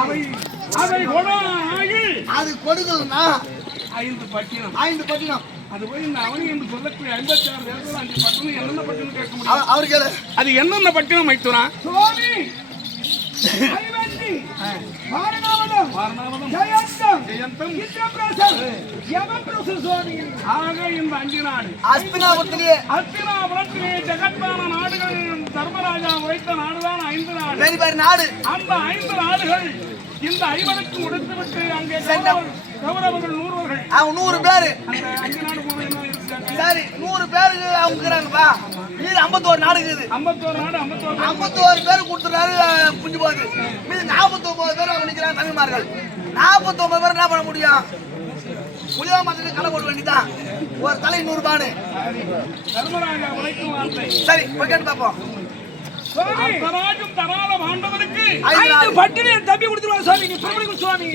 அவை அவை கொடாகி அது கொடுக்கலன்னா 5 பட்டினம் 5 பட்டினம் அது போய் இந்த அவனி என்று சொல்லக்கூடிய 56 இடத்துல 5 பட்டினம் என்னென்ன பட்டினம் கேட்க முடியும் அவர் கேளு அது என்னென்ன பட்டினம் மைத்துனா சுவாமி அஸ்தினாபுரத்திலே ஜெகத்பால நாடுகள் தர்மராஜா உரைத்த நாடுதான் 5 நாடு. அந்த 5 நாடுகள் இந்த 50க்கு முடித்துவிட்டு அங்கே கௌரவர்கள் 100 பேரு அந்த 5 நாடு போன சரி 100 பேருக்கு அவங்க இருக்கிறாங்கப்பா. மீது 51 நாடு இருக்குது. 51 பேர் கொடுத்துறாரு புஞ்சு போகுது. மீது 49 பேர் அவங்க நிற்கிறாங்க தமிழ்மார்கள். 49 பேர் என்ன பண்ண முடியும்? புளியா மரத்துக்கு களை போட வேண்டியதான். ஒரு தலை 100 ரூபான்னு. சரி போய் பார்ப்போம். பட்டினி தம்பி கொடுத்துருவாங்க சுவாமி. நீ புறப்படுங்க சுவாமி.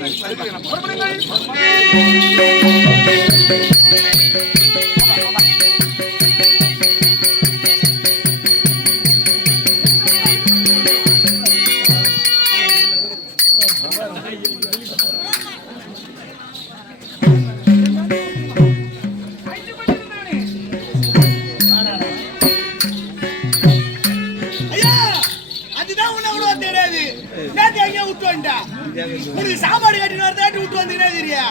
உனக்கு சாப்பாடு கட்டிட்டு வரதாட்டி விட்டு வந்தீங்கன்னா தெரியா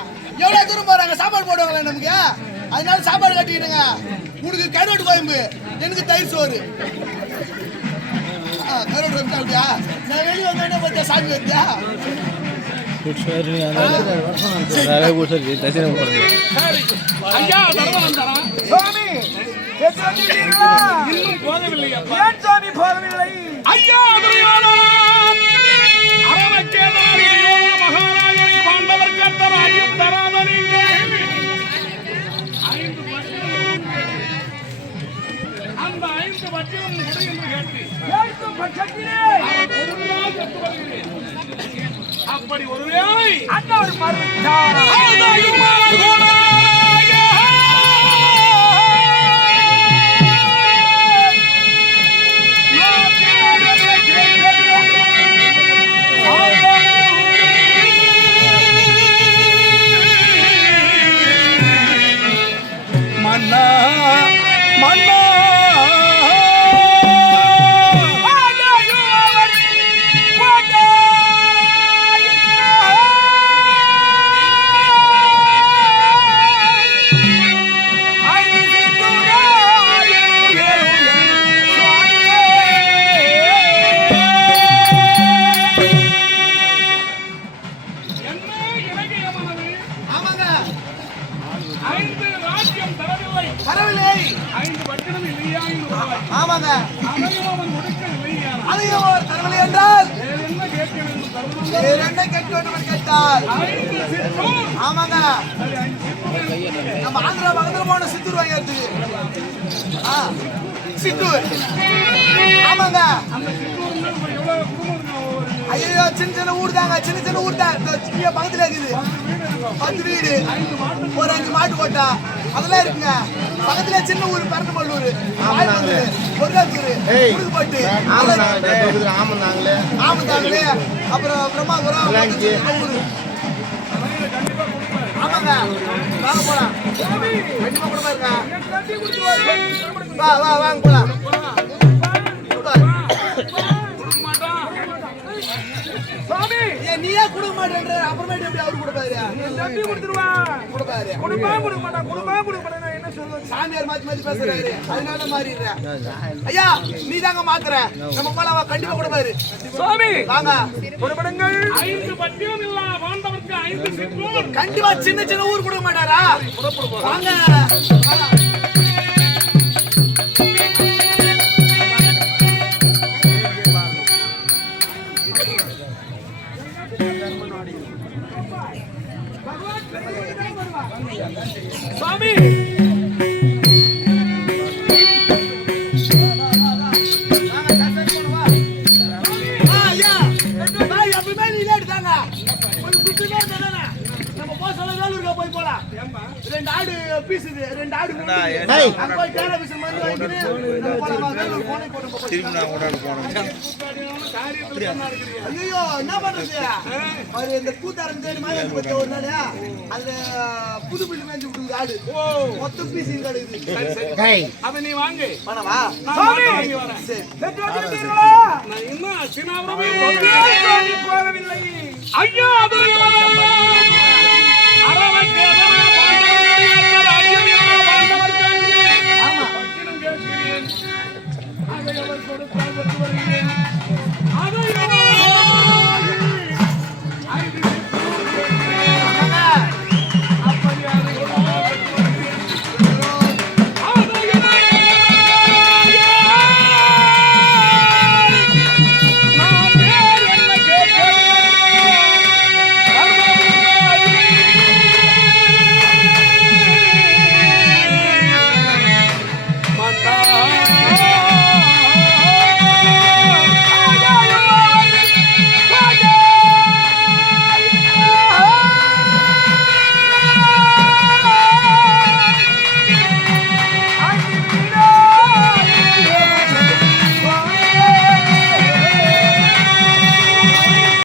எவ்வளவு தூரம் போறாங்க சாப்பாடு போடுவாங்களா நமக்கு? அதனால சாப்பாடு கட்டிக்கிடுங்க. உனக்கு கருவாட்டு கோயம்பு, எனக்கு தயிர் சோறு. கருவாட்டு கோயம்பு சாப்பிட்டியா? நான் வெளியே வந்தேன்னா பார்த்தியா சாமி வந்தியா? போகவில்லை ஐயா. மகாராஜனை பாண்டவர் கத்தராயும் தராதனீங்க 5 அந்த 5 பட்டினம் என்று கேட்டு பட்சத்திலே அப்படி ஒருவேளை அந்த ஒரு மறுத்தார் நம்ம ஆந்திரா பக்கத்துல போன சித்தூர் வாங்கிறதுக்கு சித்தூர். ஆமாங்க. ஐயோ சின்ன சின்ன ஊர் தாங்க. சின்ன ஊர் தான் பக்கத்துல இருக்குது. 10 வீடு, ஒரு 5 மாட்டு கோட்டா அதெல்லாம் இருக்குங்க. பக்கத்துல சின்ன ஊர் பெரண்டமல்லூர், பொருளாத்தூர், புதுப்பட்டு, ஆமந்தாங்களே, அப்புறம் பிரம்மாபுரம் ஊரு. ஆமாங்க வாங்க போலாம். கண்டிப்பா கூட இருக்கா. வா வாங்க போலாம். சுவாமி நீயே கொடுக்க மாட்டேன்ற அப்புறமேட்டு எப்படி அவரு கொடுப்பாரு? தம்பி கொடுத்துருவா கொடுப்பாரு. கொடுக்க மாட்டேன் என்ன சொல்றது? சாமியார் மாத்தி பேசுறாரு. அதனால மாறிடுற. ஐயா நீ தாங்க மாத்துற. நம்ம போலாம் கண்டிப்பா கொடுப்பாரு. சுவாமி வாங்க புறப்படுங்கள். 5 பட்டினம் இல்ல வாண்டவருக்கு 5 சிற்றூர். கண்டிப்பா சின்ன ஊர் கொடுக்க மாட்டாரா? வாங்க சுவாமி நம்ம போய் சொல்ல போய் போலாம். 2 ஆடு பீசுது, 2 ஆடு ஏய். அங்க போய் தேனை பீசு மருந்து வாங்கிட்டு நம்ம போலாமா? வேலூர் போனை போட்டு போய். ஐயோ, என்ன பண்றது? அவரு இந்த கூத்தாரம் தேடி மாதிரி வந்து வச்ச ஒரு நாளு, அதுல புது பில்லு மேய்ச்சி விட்டுருது ஆடு. மொத்தம் பீஸ் இங்க இருக்குது. ஏய். அப்ப நீ வாங்கு. வேணாமா? நான் மாட்டை வாங்கி வரேன். சரி. நான் இன்னும் சினாபுரமே போகவில்லை. ஐயா